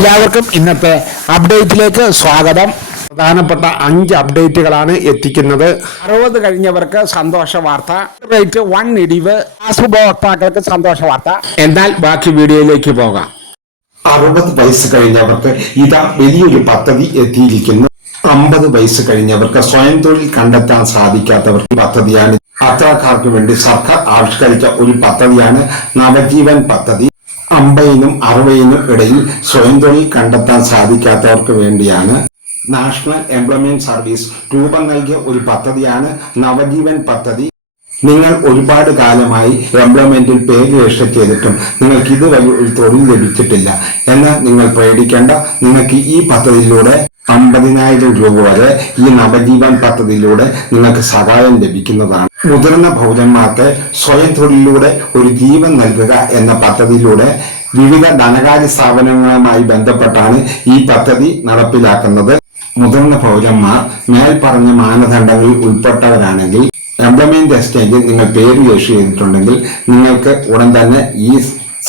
എല്ലാവർക്കും ഇന്നത്തെ അപ്ഡേറ്റിലേക്ക് സ്വാഗതം. പ്രധാനപ്പെട്ട 5 അപ്ഡേറ്റുകളാണ് എത്തിക്കുന്നത്. 60 കഴിഞ്ഞവർക്ക് സന്തോഷ വാർത്ത, റേറ്റ് 1 ഇടിവ്, ഉപഭോക്താക്കൾക്ക് സന്തോഷ വാർത്ത. എന്നാൽ ബാക്കി വീഡിയോയിലേക്ക് പോകാം. 60 വയസ്സ് കഴിഞ്ഞവർക്ക് ഇതാ വലിയൊരു പദ്ധതി എത്തിയിരിക്കുന്നു. 50 വയസ്സ് കഴിഞ്ഞവർക്ക് സ്വയം തൊഴിൽ കണ്ടെത്താൻ സാധിക്കാത്തവർക്ക് പദ്ധതിയാണ്. അത്തരക്കാർക്ക് വേണ്ടി സർക്കാർ ആവിഷ്കരിച്ച ഒരു പദ്ധതിയാണ് നവജീവൻ പദ്ധതി. 50നും 60നും ഇടയിൽ സ്വയം തൊഴിൽ കണ്ടെത്താൻ സാധിക്കാത്തവർക്ക് വേണ്ടിയാണ് നാഷണൽ എംപ്ലോയ്മെന്റ് സർവീസ് രൂപം നൽകിയ ഒരു പദ്ധതിയാണ് നവജീവൻ പദ്ധതി. നിങ്ങൾ ഒരുപാട് കാലമായി എംപ്ലോയ്മെന്റിൽ പേര് രജിസ്റ്റർ ചെയ്തിട്ടും നിങ്ങൾക്ക് ഇതുവരെ ഒരു തൊഴിൽ ലഭിച്ചിട്ടില്ല. എന്നാൽ നിങ്ങൾ പേടിക്കേണ്ട, നിങ്ങൾക്ക് ഈ പദ്ധതിയിലൂടെ 50,000 രൂപ വരെ ഈ നവജീവൻ പദ്ധതിയിലൂടെ നിങ്ങൾക്ക് സഹായം ലഭിക്കുന്നതാണ്. മുതിർന്ന പൗരന്മാർക്ക് സ്വയം തൊഴിലിലൂടെ ഒരു ജീവൻ നൽകുക എന്ന പദ്ധതിയിലൂടെ വിവിധ ധനകാര്യ സ്ഥാപനങ്ങളുമായി ബന്ധപ്പെട്ടാണ് ഈ പദ്ധതി നടപ്പിലാക്കുന്നത്. മുതിർന്ന പൗരന്മാർ മേൽപ്പറഞ്ഞ മാനദണ്ഡങ്ങളിൽ ഉൾപ്പെട്ടവരാണെങ്കിൽ എംപ്ലോയ്മെന്റ് എക്സ്ചേഞ്ചിൽ നിങ്ങൾ പേര് രജിസ്റ്റർ ചെയ്തിട്ടുണ്ടെങ്കിൽ നിങ്ങൾക്ക് ഉടൻ തന്നെ ഈ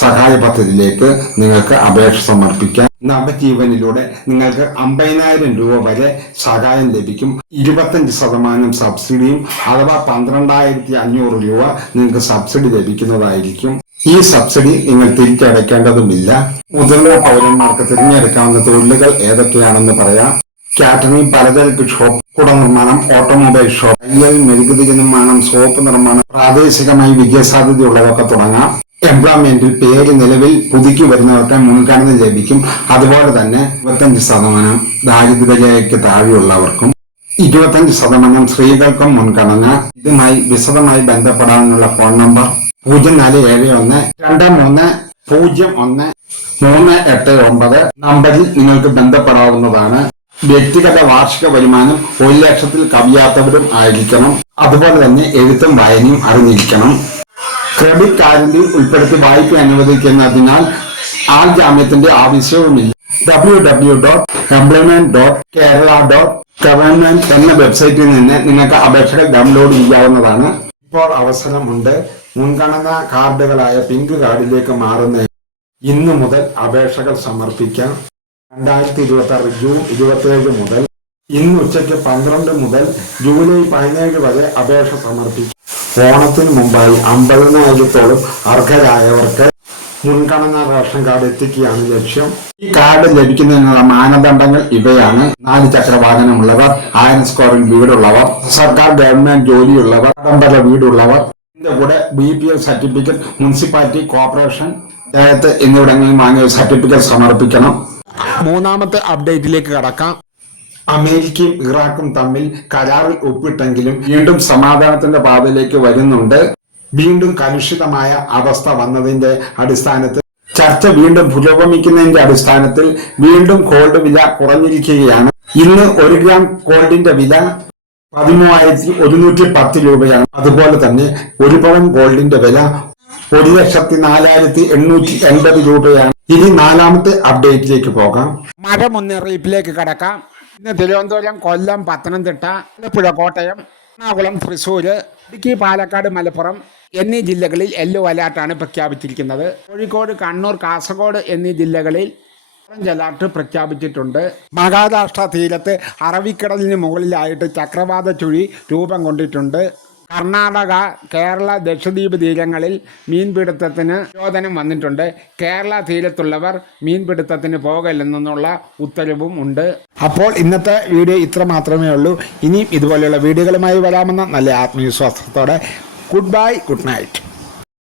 സഹായ പദ്ധതിയിലേക്ക് നിങ്ങൾക്ക് അപേക്ഷ സമർപ്പിക്കാം. നവജീവനിലൂടെ നിങ്ങൾക്ക് 50,000 രൂപ വരെ സഹായം ലഭിക്കും. 25% സബ്സിഡിയും അഥവാ 12,500 രൂപ നിങ്ങൾക്ക് സബ്സിഡി ലഭിക്കുന്നതായിരിക്കും. ഈ സബ്സിഡി നിങ്ങൾ തിരിച്ചടയ്ക്കേണ്ടതുമില്ല. മുതിർന്ന പൗരന്മാർക്ക് തിരഞ്ഞെടുക്കാവുന്ന തൊഴിലുകൾ ഏതൊക്കെയാണെന്ന് പറയാം. കാറ്ററിംഗ്, പലചരക്ക് ഷോപ്പ്, കുട നിർമ്മാണം, ഓട്ടോമൊബൈൽ ഷോപ്പ്, തയ്യൽ, മെഴുകുതിരി നിർമ്മാണം, സോപ്പ് നിർമ്മാണം, പ്രാദേശികമായി വിദ്യാസാധ്യതയുള്ളതൊക്കെ തുടങ്ങാം. എംപ്ലോയ്മെന്റിൽ പേര് നിലവിൽ പുതുക്കി വരുന്നവർക്ക് മുൻഗണന ലഭിക്കും. അതുപോലെ തന്നെ 25% ദാരിദ്ര്യരേഖയ്ക്ക് താഴെയുള്ളവർക്കും 25% സ്ത്രീകൾക്കും മുൻഗണന. ഇതുമായി വിശദമായി ബന്ധപ്പെടാനുള്ള ഫോൺ നമ്പർ 0472310389 നമ്പറിൽ നിങ്ങൾക്ക് ബന്ധപ്പെടാവുന്നതാണ്. വ്യക്തിഗത വാർഷിക വരുമാനം 1,00,000 കവിയാത്തവരും ആയിരിക്കണം. അതുപോലെ തന്നെ എഴുത്തും വായനയും അറിഞ്ഞിരിക്കണം. ക്രെഡിറ്റ് കാർഡിൽ ഉൾപ്പെടുത്തി വായ്പ അനുവദിക്കുന്നതിനാൽ ആൾ ജാമ്യത്തിന്റെ ആവശ്യവുമില്ല. www.employment.kerala.government എന്ന വെബ്സൈറ്റിൽ നിന്ന് നിങ്ങൾക്ക് അപേക്ഷകൾ ഡൗൺലോഡ് ചെയ്യാവുന്നതാണ്. ഇപ്പോൾ അവസരമുണ്ട്. മുൻഗണനാ കാർഡുകളായ പിങ്ക് കാർഡിലേക്ക് മാറുന്ന ഇന്നു മുതൽ അപേക്ഷകൾ സമർപ്പിക്കാം. 2026 ജൂൺ 27 മുതൽ ഇന്ന് ഉച്ചയ്ക്ക് 12 മുതൽ ജൂലൈ 17 വരെ അപേക്ഷ സമർപ്പിക്കും. ഓണത്തിന് മുമ്പായി 50,000-ഓളം അർഹരായവർക്ക് മുൻഗണനാ റേഷൻ കാർഡ് എത്തിക്കുകയാണ് ലക്ഷ്യം. ഈ കാർഡ് ലഭിക്കുന്നതിനുള്ള മാനദണ്ഡങ്ങൾ ഇവയാണ്: 4 ചക്ര വാഹനമുള്ളവർ, 1000 സ്ക്വയറിൽ വീടുള്ളവർ, സർക്കാർ ഗവൺമെന്റ് ജോലിയുള്ളവർ, ആഡംബര വീടുള്ളവർ, ഇതിന്റെ കൂടെ BPL certificate, municipality, corporation, panchayat എന്നിവിടങ്ങളിൽ വാങ്ങിയ സർട്ടിഫിക്കറ്റ് സമർപ്പിക്കണം. മൂന്നാമത്തെ അപ്ഡേറ്റിലേക്ക് കടക്കാം. അമേരിക്കയും ഇറാഖും തമ്മിൽ കരാറിൽ ഒപ്പിട്ടെങ്കിലും വീണ്ടും സമാധാനത്തിന്റെ പാതയിലേക്ക് വരുന്നുണ്ട്. വീണ്ടും കലുഷിതമായ അവസ്ഥ വന്നതിന്റെ അടിസ്ഥാനത്തിൽ ചർച്ച വീണ്ടും പുരോഗമിക്കുന്നതിന്റെ അടിസ്ഥാനത്തിൽ വീണ്ടും ഗോൾഡ് വില കുറഞ്ഞിരിക്കുകയാണ്. ഇന്ന് 1 ഗ്രാം ഗോൾഡിന്റെ വില 13,110 രൂപയാണ്. അതുപോലെ തന്നെ 1 പവൻ ഗോൾഡിന്റെ വില 1,04,880 രൂപയാണ്. ഇനി 4ാമത്തെ അപ്ഡേറ്റിലേക്ക് പോകാം. മഴ മുന്നറിയിപ്പിലേക്ക് കടക്കാം. ഇന്ന് തിരുവനന്തപുരം, കൊല്ലം, പത്തനംതിട്ട, ആലപ്പുഴ, കോട്ടയം, എറണാകുളം, തൃശ്ശൂർ, ഇടുക്കി, പാലക്കാട്, മലപ്പുറം എന്നീ ജില്ലകളിൽ യെല്ലോ അലർട്ടാണ് പ്രഖ്യാപിച്ചിരിക്കുന്നത്. കോഴിക്കോട്, കണ്ണൂർ, കാസർഗോഡ് എന്നീ ജില്ലകളിൽ ഓറഞ്ച് അലർട്ട് പ്രഖ്യാപിച്ചിട്ടുണ്ട്. മഹാരാഷ്ട്ര തീരത്ത് അറബിക്കടലിന് മുകളിലായിട്ട് ചക്രവാത ചുഴി രൂപം കൊണ്ടിട്ടുണ്ട്. കർണാടക, കേരള, ലക്ഷദ്വീപ് തീരങ്ങളിൽ മീൻപിടുത്തത്തിന് നിരോധനം വന്നിട്ടുണ്ട്. കേരള തീരത്തുള്ളവർ മീൻപിടുത്തത്തിന് പോകല്ലെന്നുള്ള ഉത്തരവും ഉണ്ട്. അപ്പോൾ ഇന്നത്തെ വീഡിയോ ഇത്ര മാത്രമേ ഉള്ളൂ. ഇനിയും ഇതുപോലെയുള്ള വീഡിയോകളുമായി വരാമെന്ന നല്ല ആത്മവിശ്വാസത്തോടെ ഗുഡ് ബൈ, ഗുഡ് നൈറ്റ്.